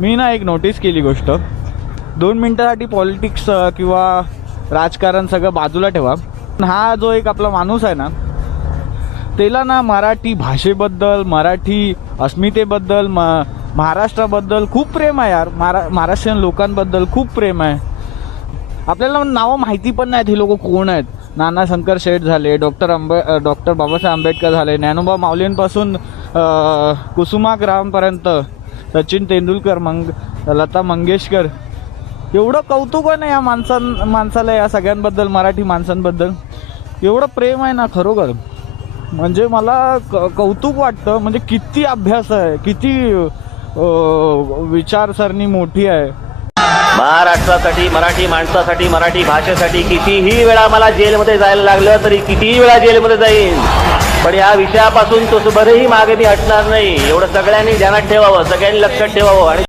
मी ना एक नोटीस केली गोष्ट, 2 मिनिटासाठी पॉलिटिक्स किंवा राजकारण सगळं बाजूला ठेवा. हा जो एक आपला माणूस आहे ना, त्याला ना मराठी भाषेबद्दल, मराठी अस्मितेबद्दल, महाराष्ट्राबद्दल खूप प्रेम आहे यार. महाराष्ट्रीयन लोकांबद्दल खूप प्रेम आहे. आपल्याला नावं माहिती पण नाहीत हे लोक कोण आहेत. नाना शंकर शेठ झाले, डॉक्टर बाबासाहेब आंबेडकर झाले, ज्ञानोबा माऊलींपासून कुसुमाग्रहांपर्यंत, सचिन तेंडुलकर, लता मंगेशकर. एवढं कौतुक आहे ना या माणसाला, या सगळ्यांबद्दल, मराठी माणसांबद्दल एवढं प्रेम आहे ना खरोखर. म्हणजे मला कौतुक वाटतं. म्हणजे किती अभ्यास आहे, किती विचारसरणी मोठी आहे. महाराष्ट्रासाठी, मराठी माणसासाठी, मराठी भाषेसाठी कितीही वेळा मला जेलमध्ये जायला लागलं तरी कितीही वेळा जेलमध्ये जाईन, पण या विषयापासून तो बरंही मागे मी हटणार नाही. एवढं सगळ्यांनी ध्यानात ठेवावं, सगळ्यांनी लक्षात ठेवावं. आणि